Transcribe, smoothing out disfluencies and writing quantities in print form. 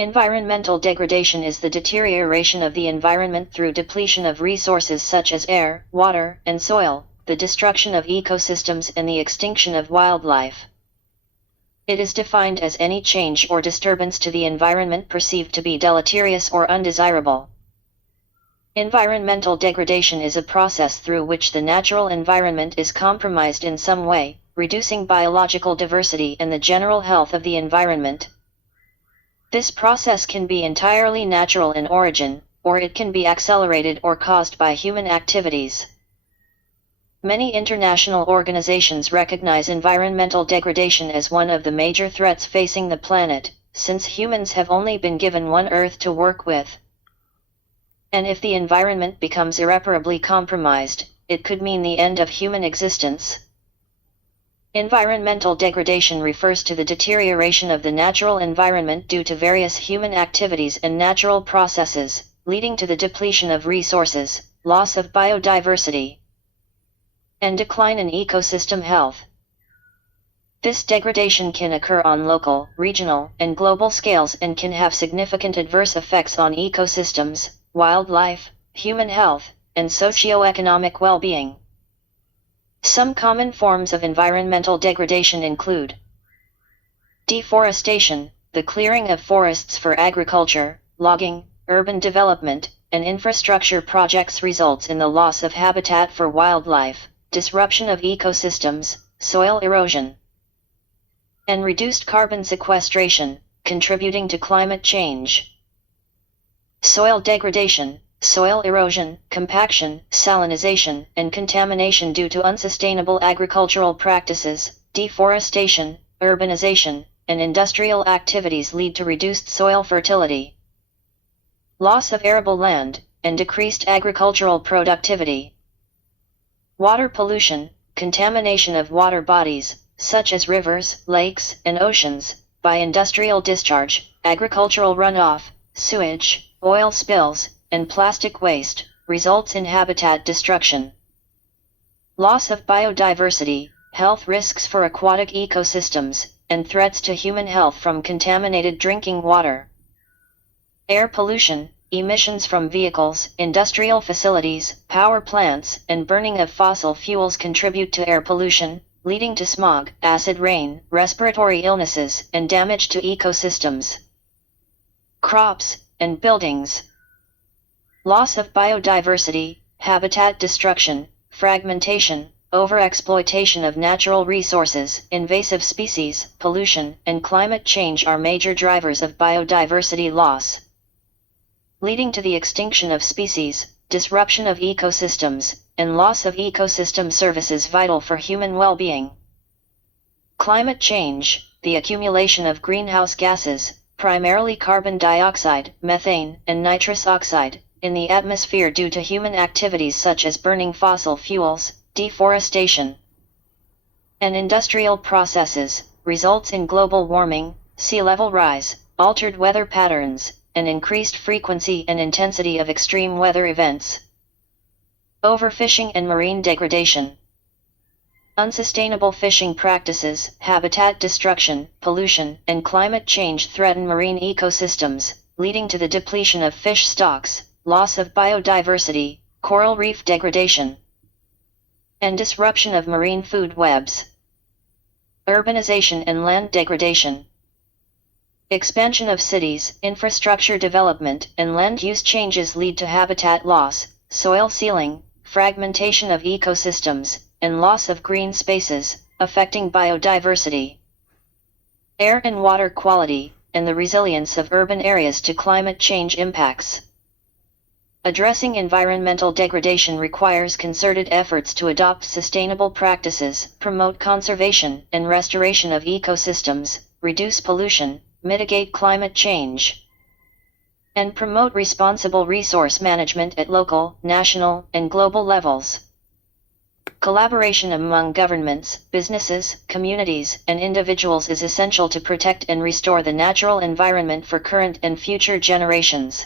Environmental degradation is the deterioration of the environment through depletion of resources such as air, water, and soil, the destruction of ecosystems and the extinction of wildlife. It is defined as any change or disturbance to the environment perceived to be deleterious or undesirable. Environmental degradation is a process through which the natural environment is compromised in some way, reducing biological diversity and the general health of the environment. This process can be entirely natural in origin, or it can be accelerated or caused by human activities. Many international organizations recognize environmental degradation as one of the major threats facing the planet, since humans have only been given one Earth to work with. And if the environment becomes irreparably compromised, it could mean the end of human existence. Environmental degradation refers to the deterioration of the natural environment due to various human activities and natural processes, leading to the depletion of resources, loss of biodiversity, and decline in ecosystem health. This degradation can occur on local, regional, and global scales and can have significant adverse effects on ecosystems, wildlife, human health, and socio-economic well-being. Some common forms of environmental degradation include deforestation, the clearing of forests for agriculture, logging, urban development, and infrastructure projects results in the loss of habitat for wildlife, disruption of ecosystems, soil erosion, and reduced carbon sequestration, contributing to climate change. Soil degradation, soil erosion, compaction, salinization, and contamination due to unsustainable agricultural practices, deforestation, urbanization, and industrial activities lead to reduced soil fertility, loss of arable land, and decreased agricultural productivity. Water pollution, contamination of water bodies, such as rivers, lakes, and oceans, by industrial discharge, agricultural runoff, sewage, oil spills, and plastic waste, results in habitat destruction. Loss of biodiversity, health risks for aquatic ecosystems, and threats to human health from contaminated drinking water. Air pollution, emissions from vehicles, industrial facilities, power plants, and burning of fossil fuels contribute to air pollution, leading to smog, acid rain, respiratory illnesses, and damage to ecosystems, crops, and buildings. Loss of biodiversity, habitat destruction, fragmentation, overexploitation of natural resources, invasive species, pollution, and climate change are major drivers of biodiversity loss, leading to the extinction of species, disruption of ecosystems, and loss of ecosystem services vital for human well-being. Climate change, the accumulation of greenhouse gases, primarily carbon dioxide, methane, and nitrous oxide, in the atmosphere due to human activities such as burning fossil fuels, deforestation, and industrial processes, results in global warming, sea level rise, altered weather patterns, and increased frequency and intensity of extreme weather events. Overfishing and marine degradation. Unsustainable fishing practices, habitat destruction, pollution, and climate change threaten marine ecosystems, leading to the depletion of fish stocks, loss of biodiversity, coral reef degradation, and disruption of marine food webs. Urbanization and land degradation. Expansion of cities, infrastructure development, and land use changes lead to habitat loss, soil sealing, fragmentation of ecosystems, and loss of green spaces, affecting biodiversity, air and water quality, and the resilience of urban areas to climate change impacts. Addressing environmental degradation requires concerted efforts to adopt sustainable practices, promote conservation and restoration of ecosystems, reduce pollution, mitigate climate change, and promote responsible resource management at local, national, and global levels. Collaboration among governments, businesses, communities, and individuals is essential to protect and restore the natural environment for current and future generations.